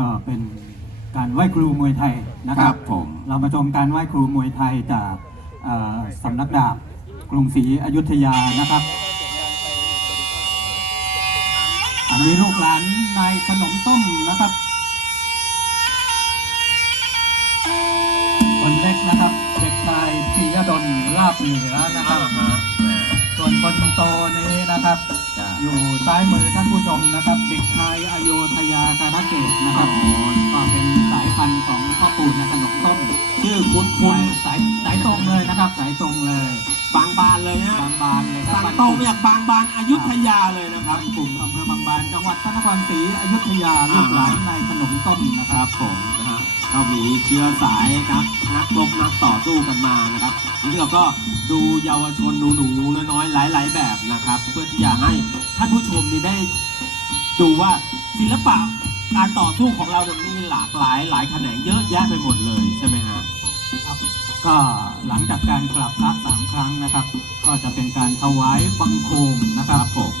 ก็เป็นการไหว้ครูมวยไทยนะคครัรับบผม เรามาชมการไหว้ครูมวยไทยจากเอ่อสำนักดาบกรุงศรีอยุธยานะครับ อันนี้ลูกหลานนายขนมต้มนะครับคนเล็กนะครับเด็กชายปิยดลลาบเหลือนะครับ ส่วนคนโตนี้นะครับจ้ะอยู่ซ้ายมือท่านผู้ชมางบานเลยฮะบางบานเลยครับสั่งตรงมาจากบางบานอยุธยาเลยนะคบารับงกลุ่มอำเภอบางบานจังหวัดพระนครศรีอยุธยาลูกหลานในขนมต้มนะคครับรับผมนะฮะก็มีเชื้อสายนักนักรบนักต่อสู้กันมานะครับทีนี้เราก็ดูเยาวชนหนูๆน้อยๆหลาย ๆ แบบนะครับ เพื่อที่จะให้ท่านผู้ชมนี่ได้ดูว่าศิลปะการต่อสู้ของเราเนี่ยมีหลากหลายหลายแขนงเยอะแยะไปหมดเลยใช่ไหมฮะ ก็หลังจากการกราบพระสามครั้งนะครับ ก็จะเป็นการถวายบังคมนะครับผม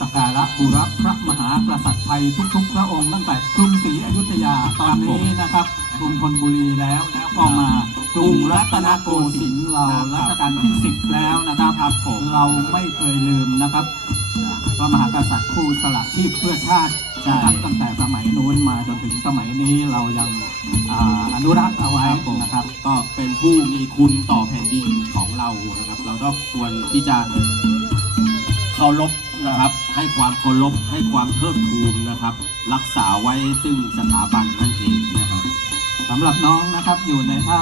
สักการะบูรพระมหากษัตริย์ไทยทุกๆ พระองค์ตั้งแต่กรุงศรีอยุธยาตอนนี้นะครับกรุงธนบุรีแล้วแล้วก็มากรุงรัตนโกสินทร์เรารัชกาลที่สิบแล้วนะครับครับผมเราไม่เคยลืมนะครับพระมหากษัตริย์ผู้สละชีพเพื่อชาตินะครับตั้งแต่สมัยนู้นมาจนถึงสมัยนี้เรายัง อ่าอนุรักษ์เอาไว้นะครับ ก็เป็นผู้มีคุณต่อแผ่นดินของเรานะครับ เราก็ควรที่จะเคารพนะครับ ให้ความเคารพให้ความเทิดทูนนะครับ รักษาไว้ซึ่งสถาบันนั่นเองนะฮะสำหรับน้องนะครับอยู่ในท่า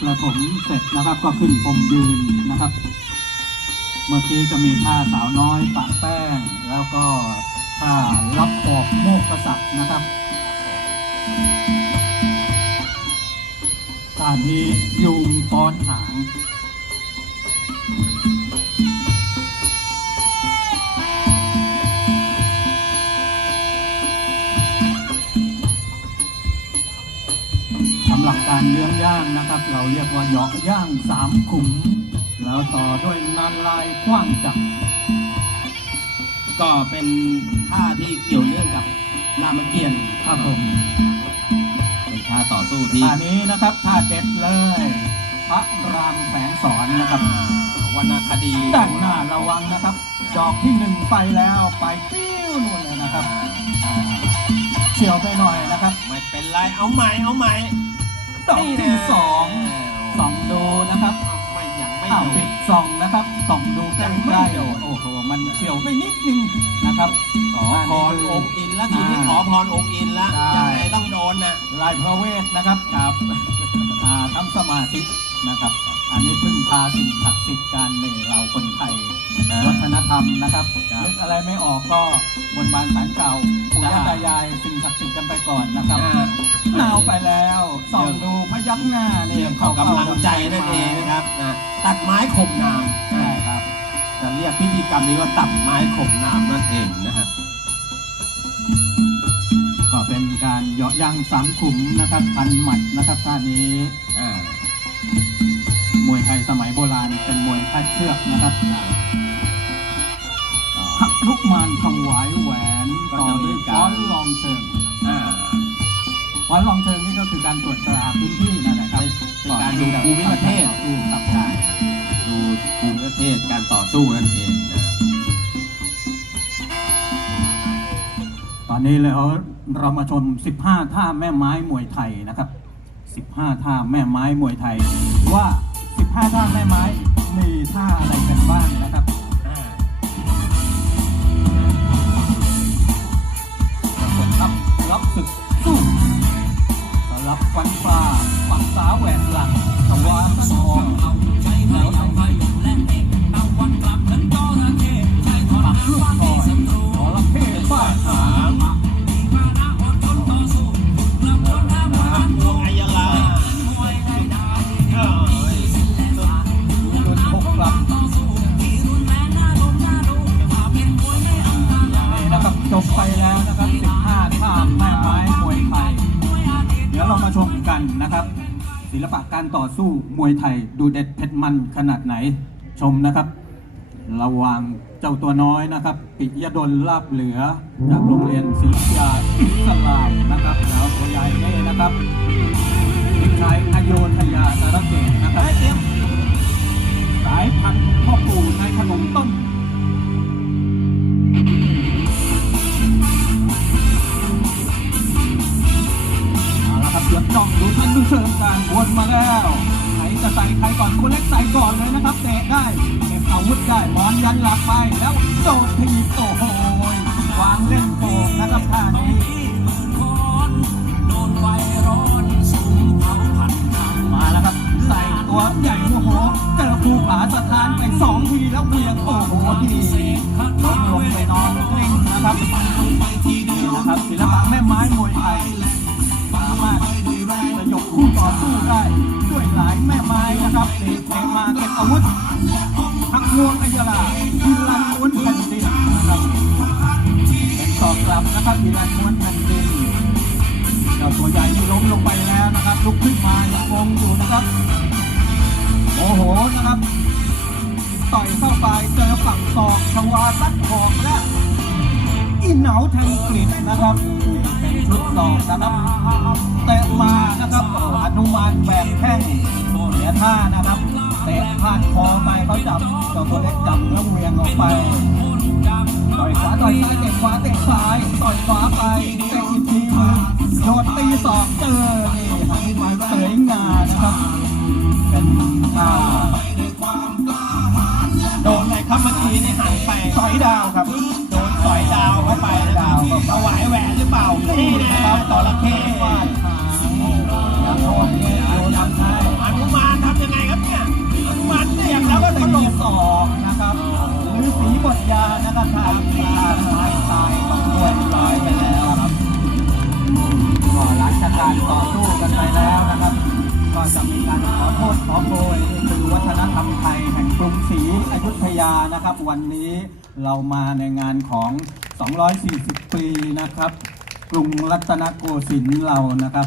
ประถมเสร็จนะครับก็ขึ้นปมยืนนะครับ เมื่อกี้จะมีท่าสาวน้อยปะแป้ง แล้วก็ท่ารับออกโมกขศักดิ์นะครับ ท่านี้ยุงป้อนหางสำหรับการเลี้ยงย่างนะครับ เราเรียกว่าหยาะย่างสามขุม แล้วต่อด้วยนานลายกว้างจับก็เป็นท่าที่เกี่ยวเนื่องกับรามเกียรติ์ครับผม ต่อสู้ที่ท่านี้นะครับท่าเด็ดเลย พระรามแฝงสอนนะครับวรรณคดีด้านหน้าระวังนะครับ ดอกที่หนึ่งไปแล้วไปปิ้วนู่นเลยนะครับอ่าเฉียวไปหน่อยนะครับ ไม่เป็นไรเอาใหม่เอาใหม่ดอกที่สองส่องดูนะครับไม่ยังไม่อ้าวโดปินดส่องนะครับส่องดูใกยังไม่ล้โดนๆโอ้โหมันเฉียวไปนิดนึงนะครับขอพรองค์อินแล้วทีนี้ขอพรองค์อินแล้วใช่ยังไงต้อง โดนนะลายพระเวทนะครับครับอ่าทำสมาธินะครับ อันนี้พึ่งพาสิ่งศักดิ์สิทธิ์การเนี่ยเราคนไทยวัฒนธรรมนะครับครับนึกอะไรไม่ออกก็บนบานสารเก่าปู่ย่าจ้าตายายสิ่งศักดิ์สิทธิ์กันไปก่อนนะครับอ่าหนาวไปแล้วส่องดูพยักหน้านี่เรื่องของกำลังใจนั่นเองนะครับนะตัดไม้ข่มน้ำใช่ครับจะเรียกพิธีกรรมนี้ว่าตัดไม้ข่มน้ำนั่นเองนะฮะก็ ยาะย่างสามขุมนะครับพันหมัดนะครับท่านี้อ่ามวยไทยสมัยโบราณเป็นมวยท่าเชือกนะครับหักลุกมานถวายแหวนต่อด้วยฟ้อนลองเชิงอ่าฟ้อนลองเชิงนี่ก็คือการตรวจตราพื้นที่นั่นแหละครับเป็นการดูภูมิประเทศดูครับผมใช่ดูภูมิประเทศการต่อสู้นั่นเองนะครับตอนนี้แล้ว เรามาชม 15 ท่าแม่ไม้มวยไทยนะครับ 15 ท่าแม่ไม้มวยไทย ว่า 15 ท่าแม่ไม้มีท่าอะไรกันบ้างนะครับรับรับศึกสู้รับฟันฟ้า เรามาชมกันนะครับ ศิลปะการต่อสู้มวยไทยดูเด็ดเผ็ดมันขนาดไหนชมนะครับ ระหว่างเจ้าตัวน้อยนะครับ ปิยดลลาบเหลือ จากโรงเรียนศิลปยาอิลามนะครับ ส่ใครก่อนตัวเล็กใส่ก่อนเลยนะครับเตะได้เก็บอาวุธได้บอลยันหลักไปแล้วโดดทีโอ้โหวางเล่นโป่งนะครับท่านี้มาแล้วครับใส่ตัวใหญ่โมโหเจอภูผาสถานไปสองทีแล้วเพียงโอ้โหทีับเตะเตะมาเก็บอาวุธหักงวงอัยยาลาพิลันม้วนแผ่นดินนะครับเป็นตอกลับนะครับพิลันม้วนแผ่นดินเจ้าตัวใหญ่ที่ล้มลงไปแล้วนะครับลุกขึ้นมายังงงอยู่นะครับโอ้โหนะครับ ต่อยเข้าไปเจอฝั่งศอกชวาซัดขอกและอินเหนาทางกฤษนะครับเป็นชุดสองนะครับเตะมานะครับอนุมานแบบแข้ง สียท่านะครับเตะพาดคอไปเขาจับเจ้าตัวเล็กจับแล้วเวียงออกไปต่อยขวาต่อยซ้ายเตะขวาเตะซ้ายต่อยขวาไปเตะอีกทีมือโดดตีศอกเจอนี่หันมาเสยงานนะครับ เป็นท่าโดนไงครับเมื่อกี้นี่หันไปสอยดาวครับโดนต่อยดาวเข้าไปดาวเข้าไปถวายแหวนหรือเปล่านี่นะครับจระเข้วาดหางย่างโคนนี้โดนทำให้อนุมา ก็จะมีการขอโทษขอโพยคือวัฒนธรรมไทยแห่งกรุงศรีอยุธยานะครับ วันนี้เรามาในงานของ 240 ปีนะครับ กรุงรัตนโกสินทร์เรานะครับ